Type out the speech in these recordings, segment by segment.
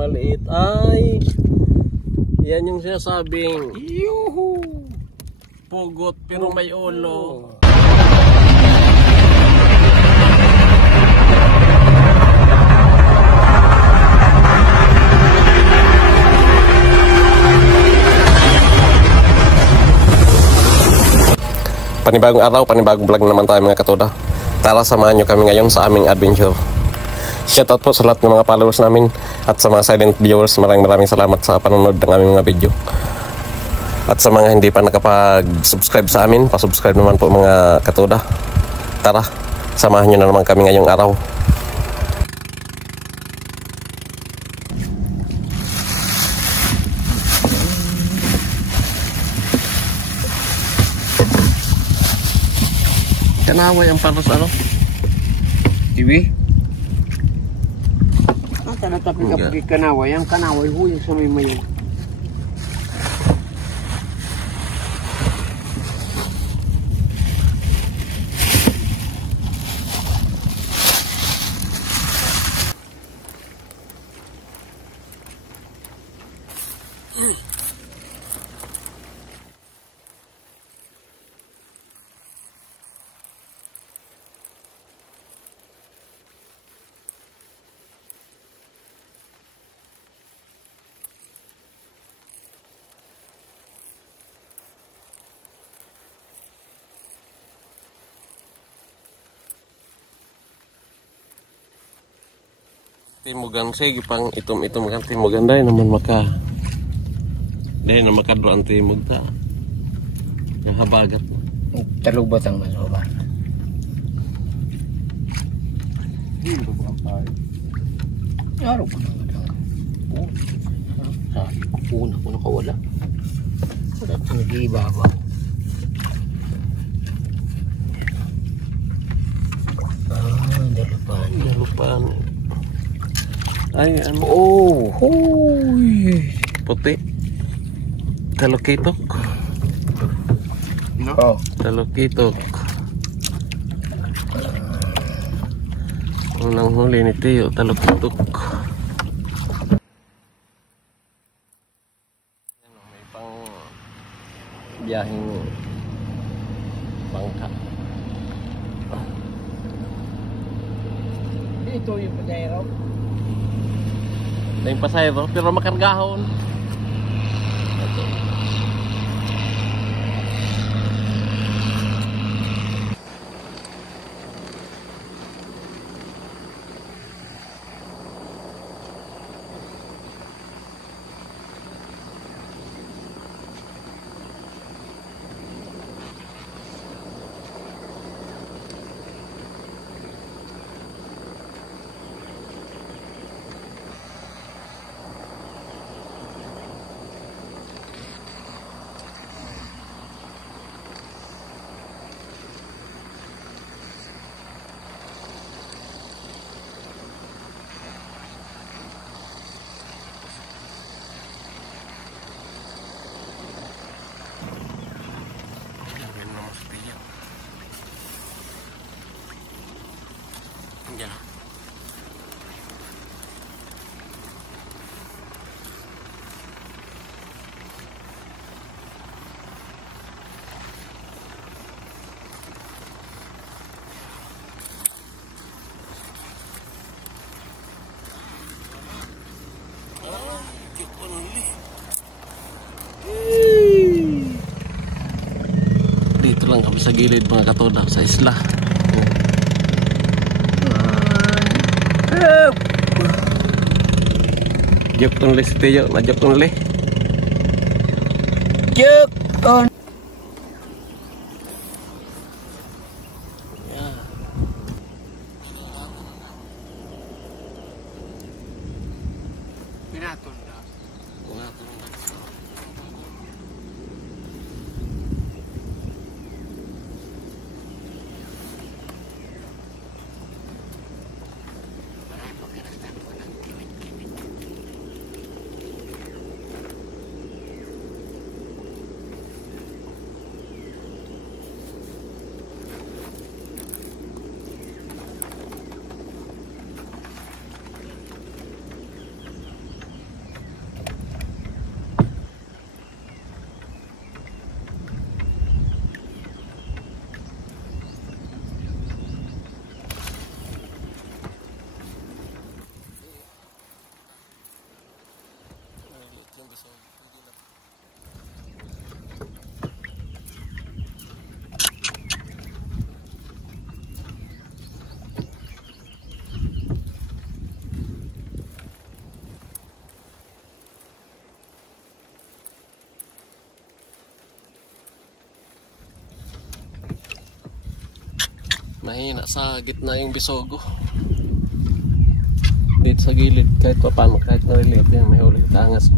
maliit ay yan yung sinasabing yuhu! Pugot pero may ulo. Panibagong araw, panibagong vlog naman tayo mga katoda. Tara, samahan nyo kami ngayon sa aming adventure. Shoutout po sa lahat ng mga followers namin at sa mga silent viewers. Maraming salamat sa panonood ng aming mga video. At sa mga hindi pa nakapag-subscribe sa amin, pa-subscribe naman po mga katoda. Tara, samahan nyo na naman kami ngayong araw. Kanaway ang paros ano? Iwi? Ah, tanatapi ka pagi kanaway. Ang kanaway ho yung sa may mayon. Timugan sige pang itom-itom kan timugan dahil naman maka dahil na makadro ang timug ta yung habagat Talubat ang masoba. Hindi ko ang pare. Araw ko na lang. Sabi ko una ko nakawala. Wala ito nag-iibaba. Dalupan. Dalupan. Ay, ano? Oh, huy. Puti. Talukitok. No? Oh. Talukitok. Unang huli ni Tio, talukitok. May pang biyaheng bangka. Ito yung pasayro. Yung pasayro, pero makargahon. Ito. Yan. Dito lang kami sa gilid mga katoda sa isla. Jok only si Tio, najok only. Jok on. Pinaton na. Pinaton na. Mahina sa gitna yung bisogo. Dito sa gilid, kahit pa paano, kahit nariliit yan, may huli ka angas.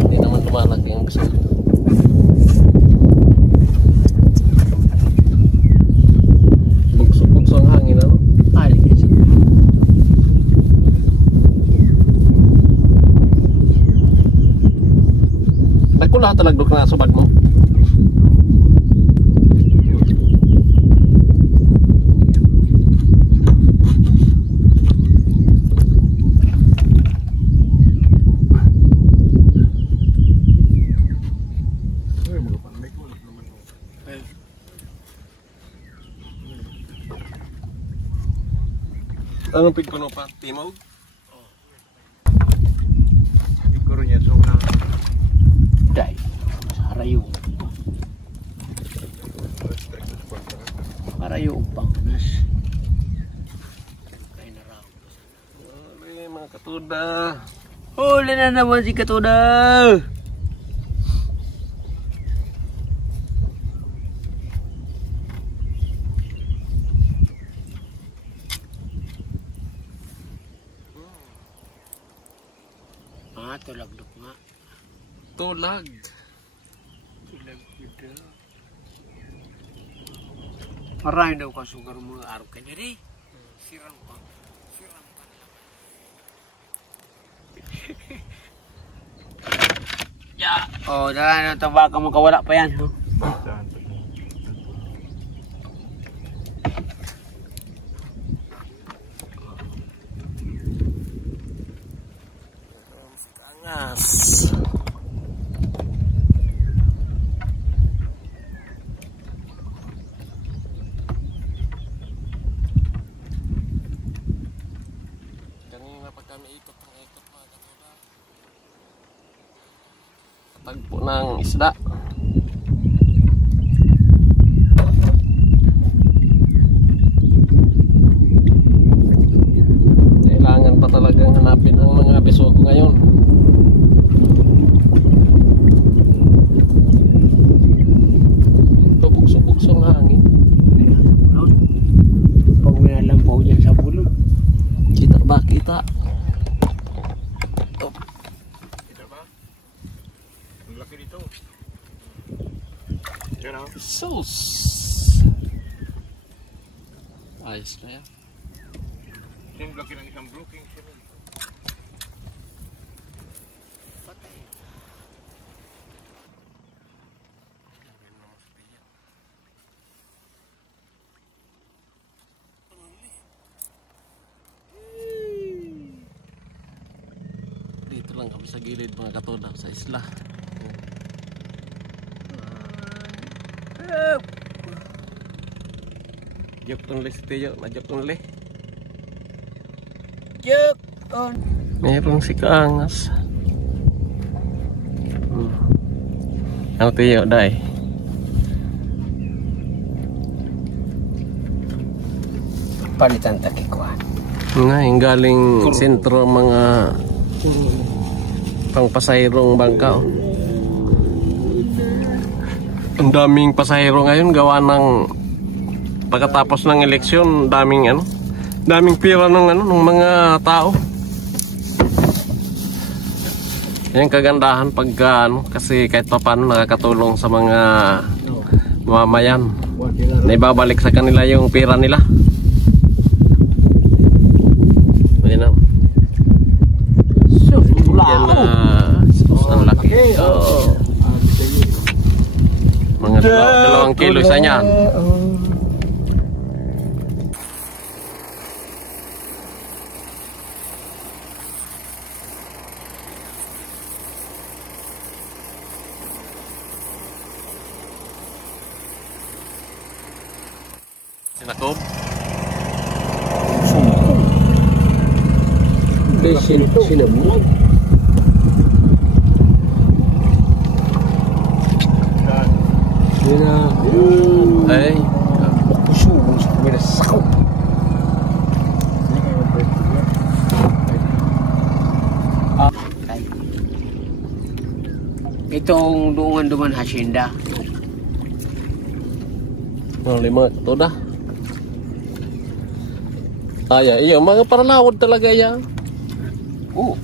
Hindi naman lumalaki yung bisogo. Bugso-bugso ang hangin, ano? Ay, kasi. Nagkula talagdok na subad mo. Anong pigpuno pa? Timog? Ikuro niya, so na. Day, harayo. Harayo pang nas. Kaya na raw. Huli mga katuda. Huli na naman si Katuda. Tulagdok nga. Tulag. Tulagdok. Marami daw kasugar mga araw ka niya rin. Sirang pa. Sirang pa lang. Ya. Oh, dala na tabaka mo kawala pa yan. Huh? Angas. Kanina pa kami ikot mga katuda. Tagpo ng isda. Kailangan pa talagang hanapin ang mga bisogo ngayon. Bugso-bugso ng hangin. Pag winalang po dyan sa bulong. Kita ba? Kita. Kita ba? Ang laki dito. Yan o. Sus. Ayos na yan. Yung laki ng isang blocking siya. Dito lang kami sa gilid mga katuda sa isla. Joke tunli si Tiyo, na-joke tunli. Juk on. Meron si Kaangas. Ano Tiyo, day? Palitan takikuan. Nga, yung galing sentro mga pangpasayrong bangka. Oh. Ang daming pasahero ngayon gawa ng pagkatapos ng eleksyon, daming pira ng ng mga tao. Yan kagandahan pagka kasi kahit pa paano nakakatulong sa mga mamamayan. Naibabalik sa kanila yung pira nila. Ayan na. Yan na. Ang laki. Oh. Mga 2 kilo isa niyan. Sinakob? Sinabunod. Ay. Subong sa kamera sakaw. Itong duman hacienda. mga katoda. Iyo, mga paralawad talaga yan. Oo.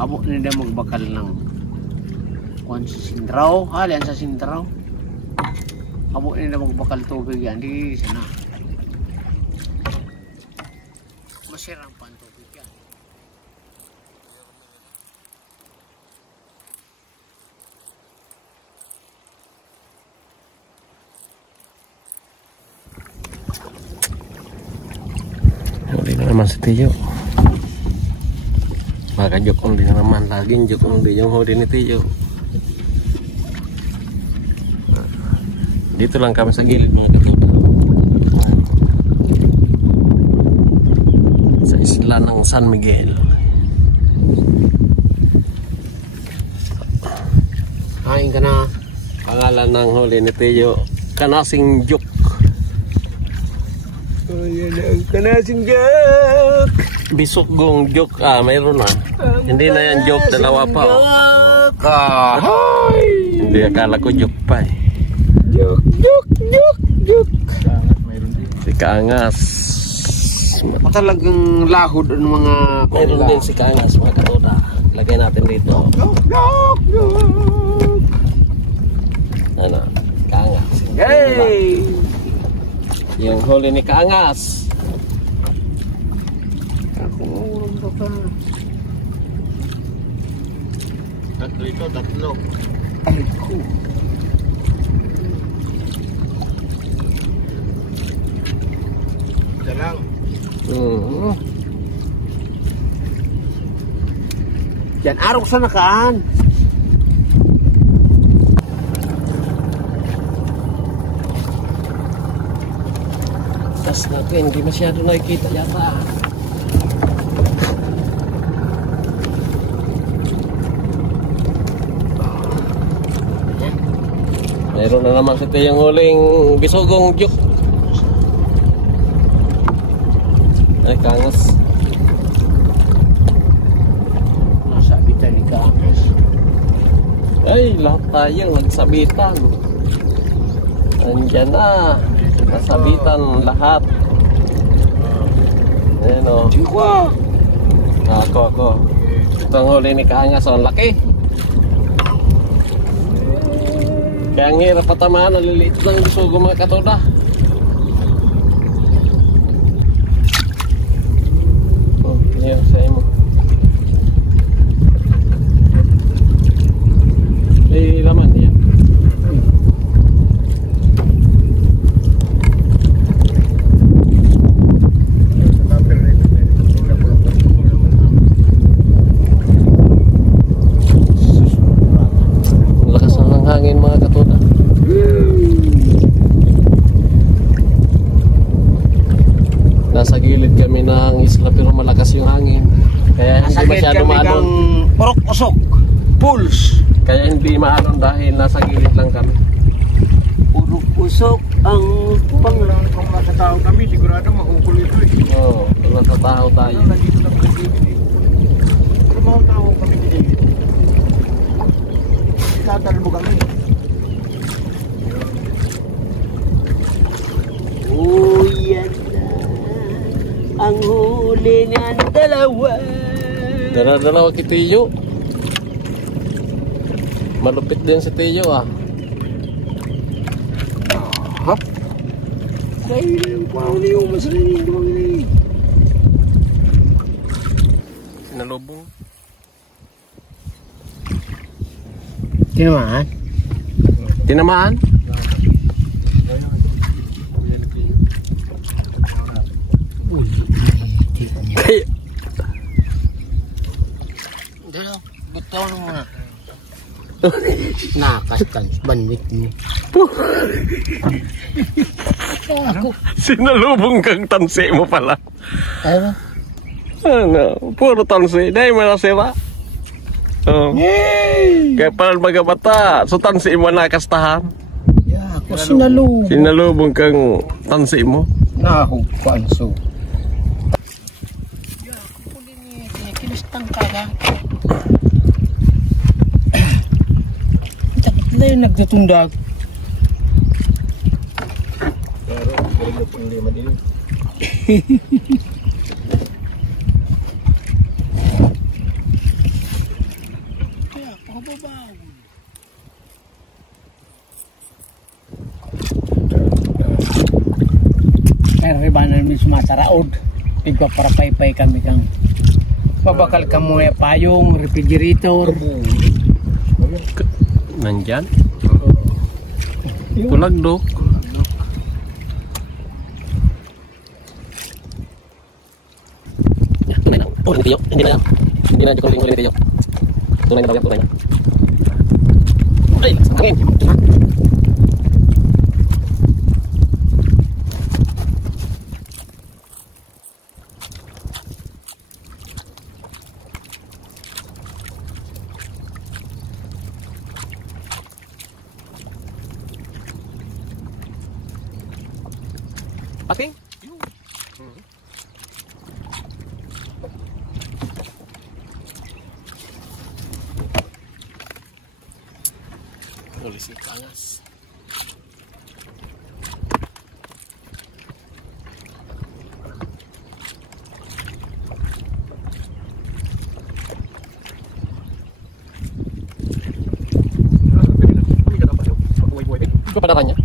Abo nila magbakal ng kuan sa sindraw, halian sa sindraw. Abo nila magbakal tubig yan, di sana. Masirang pa ang tubig yan. Huli na naman si Tiyo. Baka joke undi na naman. Laging joke undi yung huli ni Tiyo. Dito lang kami sa gilid mga katuda. Sa isla ng San Miguel. Kain ka na. Pangalan ng huli ni Tiyo, Kanasing Juk. Oh, yan ang kanasing joke. Bisugong Juk. Mayroon na. Hindi na yan joke, dalawa pa. Hindi, akala ko joke pa eh. Joke. Si Kaangas. Talagang lahod ang mga Mayroon din si Kaangas mga katuda. Lagay natin dito. Ano? Kaangas. Hey! Yung huli ni Kaangas. Ako ulam ka. Tatlo. Ay ko. Dalang. Yan arok sa nakaan. Tas natin, hindi masyado nakikita yata. Mayroon na naman ito yung huling bisugong Juk. Ay, Kaangas. Nasabitan ni Kaangas. Ay, lahat tayo nagsabitan. Andyan na. Nasabitan lahat. Ayan o. Chihuahua. Ako. Ito ang huli ni Kaangas. Ang laki. Kaya ang hirap patamaan. Naliliit lang bisugo mga katuda. Ayan sa'yo mo. Laman yan. Lakas ng hangin mga katuda. Nasa gilid kami ng isla pero malakas yung hangin. Kaya hindi masyado maalon. Orok usok. Pulse. Kaya hindi maalon dahil nasa gilid lang kami. Orok usok ang Lang kung nasa tao kami, sigurado mahukul ito eh. Oo, kung nasa tao tayo. Nandito lang sa gilid eh. Pero mga tao kami dito. Tatalbo kami. Oh, yan na. Ang huli niyan dalawa. Dala-dalawa kay Tiyo. Malupit din si Tiyo ah. Hap. Kailan pa ako niyo masalinig mo ini. Sinalubong. Tinamaan? Tinamaan? Kaya Dalo, bitaw mo na. Nakastan, banwit mo. Ako. sinalubong kang tansi mo pala. Ano? Ano? Puro tansi. Dahil mo nasira. Oh. Kaya pala magabata. So tansi mo nakastahan. Ya, ako sinalubong. Sinalubong kang tansi mo. Nahugpan so. Ya, ako puli ni kinistang ka. na yung nagtutundag. Pero, pero pang lima din. Kaya, pakababaw. Pero iba na namin sumataraod. Tigwa para paypay kami kang babakal ka mo payong, refrigerator. Nandyan? Kulagdok. Tunay na. Oh, hindi tiyo. Hindi na yan. Hindi na. Hindi na tiyo. Tunay na daw yan. Tunay na. Ay, hangin. Okay. Ulis ikangas. Ito pada kanya.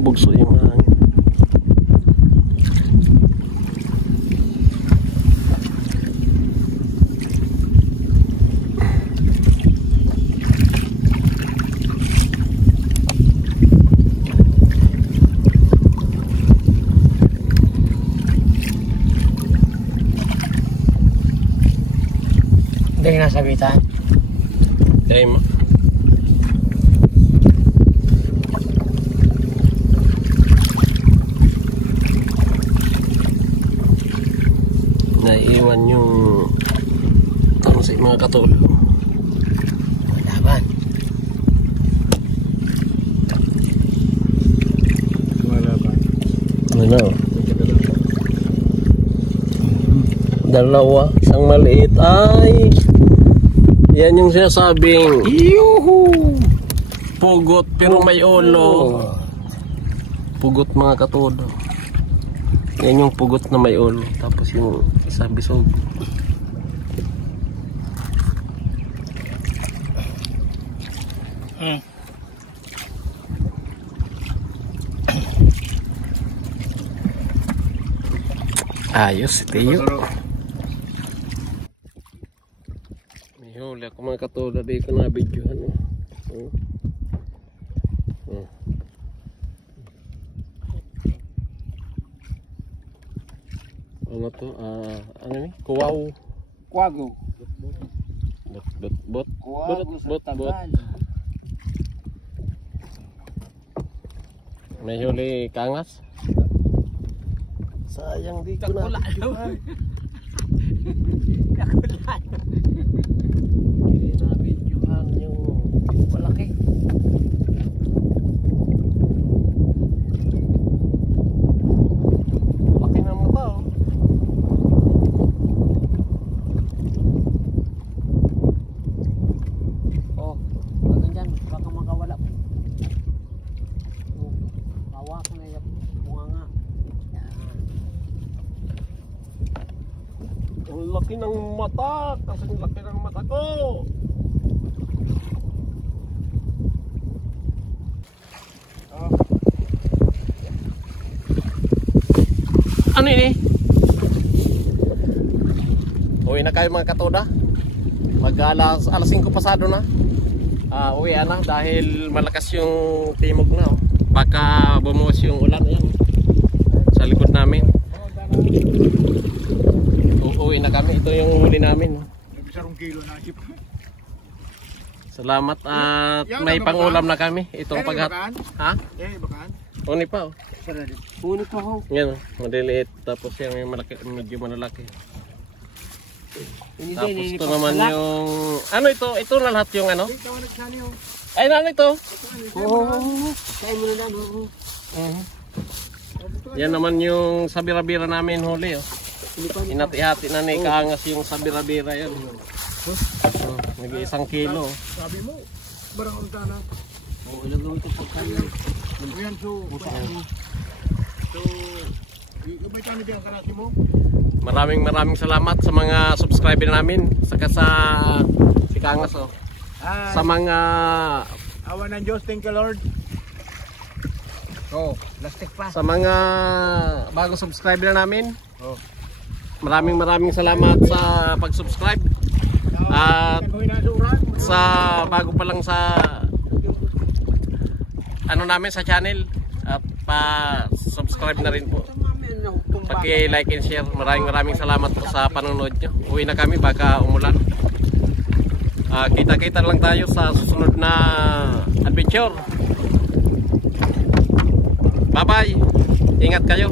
Bugso yung hangin. Hindi nasabitan. Time. Naiiwan yung ano sa mga katol. Laban. Wala ba? Ano? Dalawa, isang maliit. Ay! Yan yung sinasabing Yuhu! pugot pero may ulo. Pugot mga katodo. Yan yung pugot na may ulo. Tapos yung isa bisog. Ayos, Tiyo. May huli ako mga katodo. Di ko na videohan. Ano to? Ano ni? Kuwaw. Kwago. Bot. Kwago sa Tagal. May huli kangas. Sayang di ko na videohan. Hindi na videohan yung malaki. Laki na mga tao. Oh, bagay dyan. Baka makawala. Oh, hawa ko na yung bunga nga. Ang laki ng mata. Kasi ang laki ng mata ko. Ano ini? Uwi na kayo mga katoda. Alas 5 pasado na. Uwi na dahil malakas yung timog na. Baka bumuhos yung ulan. Ayan, sa likod namin. Uuwi na kami. Ito yung huli namin. May 1 kilo na chip. Salamat at may pangulam na kami. Itong paghat. Ha? Bakaan. Uni pa oh. Huni pa ho. Yan oh, maliliit. Tapos yung may malaki, medyo malalaki. Tapos ito naman yung... Ano ito? Ito na lahat yung ano? Ay, ano ito? Oo. Kain mo na lang. Oo. Yan naman yung sabira-bira namin huli oh. Inati-hati na ni Kaangas yung sabira-bira yan. Nag-1 kilo. Sabi mo, barang ang sana. Oo, ilang gawin ito pagkain. Ayan, so, may kami din ang karasi mo. Maraming salamat sa mga subscriber namin. Saka sa si Kaangas oh. Sa mga Awa ng Diyos, thank you Lord. Oo, plastic pa. sa mga bagong subscriber namin. Oh. Maraming salamat sa pag-subscribe. At sa bago pa lang sa ano namin sa channel at pa-subscribe na rin po. Paki-like and share. Maraming salamat po sa panonood nyo. Uwi na kami baka umulan. Kita-kita lang tayo sa susunod na adventure. Bye bye. Ingat kayo.